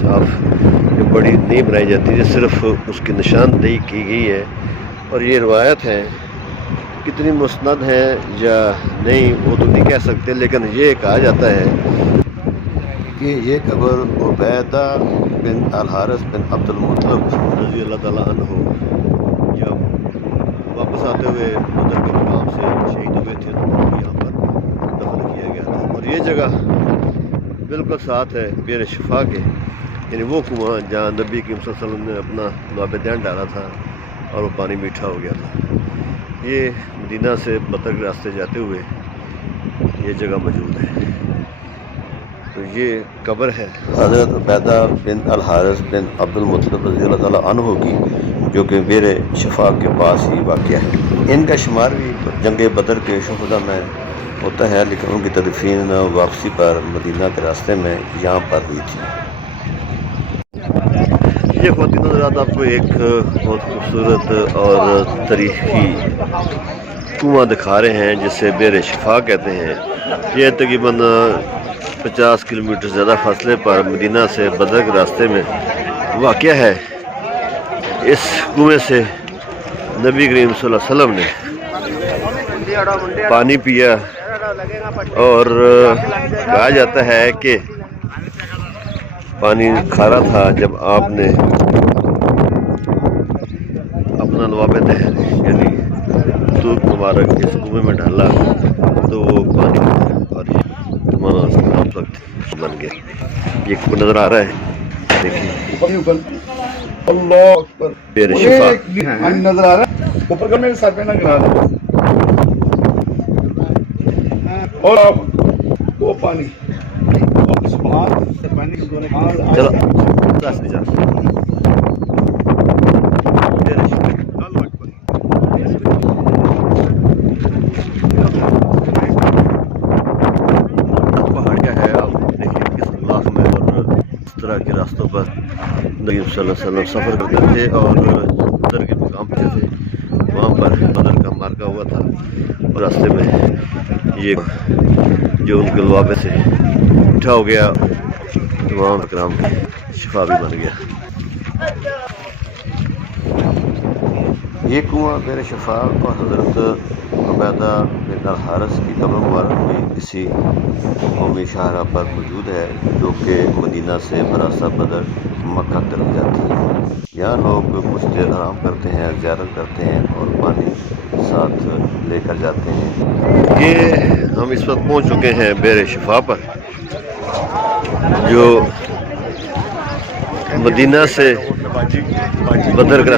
صاف بڑی نہیں بنائی جاتی ہے، صرف اس کی نشاندہی کی گئی ہے۔ اور یہ روایت ہے، کتنی مستند ہے یا نہیں وہ تو نہیں کہہ سکتے، لیکن یہ کہا جاتا ہے کہ یہ قبر عبیدہ بن الحارث بن عبد المطلب رضی اللہ تعالیٰ عنہ جب واپس آتے ہوئے بدر کے مقام سے شہید ہوئے تھے تو ان کو یہاں پر دفن کیا گیا تھا۔ اور یہ جگہ بالکل ساتھ ہے بئر شفا کے، یعنی وہ کنواں جہاں نبی کریم صلی اللہ علیہ وسلم نے اپنا لعاب دین ڈالا تھا اور وہ پانی میٹھا ہو گیا تھا۔ یہ مدینہ سے بدر کے راستے جاتے ہوئے یہ جگہ موجود ہے۔ تو یہ قبر ہے حضرت عبیدہ بن الحارث بن عبد المطلب رضی اللہ تعالیٰ عنہ کی، جو کہ بئر شفا کے پاس ہی واقع ہے۔ ان کا شمار بھی جنگ بدر کے شہداء میں ہوتا ہے، لیکن ان کی تدفین واپسی پر مدینہ کے راستے میں یہاں پر ہوئی تھی۔ یہ خواتین حضرات آپ کو ایک بہت خوبصورت اور تاریخی کنواں دکھا رہے ہیں جسے بئر شفا کہتے ہیں۔ یہ تقریباً 50 کلومیٹر زیادہ فاصلے پر مدینہ سے بدر کے راستے میں واقع ہے۔ اس کنویں سے نبی کریم صلی اللہ علیہ وسلم نے پانی پیا، اور کہا جاتا ہے کہ پانی کھارا تھا۔ جب آپ نے اپنا لعاب دہن یعنی دودھ مبارک اس کنویں میں ڈالا تو وہ پانی اور یہ وقت بن گیا۔ یہ نظر آ رہا ہے، دیکھیں اللہ اکبر، بئر شفا۔ نظر آ رہا ہے اوپر کا، میرے سر پہ نہ گرا دے۔ اور وہ پانی چلو پہاڑیاں ہے، آپ دیکھیں کس انداز میں اور اس طرح کے راستوں پر نبی صلی اللہ علیہ وسلم سفر کرتے تھے اور بدر کے مقام پہ تھے، وہاں پر بدر کا معرکہ ہوا تھا، اور راستے میں یہ جو ان کے لعابے سے اٹھا ہو گیا، تمام اکرام شفا بھی بن گیا۔ یہ کنواں بئر شفا اور حضرت عبیدہ بن الحارث کی قبر مبارک بھی اسی قومی شاہراہ پر موجود ہے، جو کہ مدینہ سے براستہ بدر مکہ طرف جاتی ہے۔ یہاں لوگ کچھ دیر آرام کرتے ہیں، زیارت کرتے ہیں اور پانی ساتھ لے کر جاتے ہیں۔ یہ ہم اس وقت پہنچ چکے ہیں بئر شفا پر، جو مدینہ سے بدر کا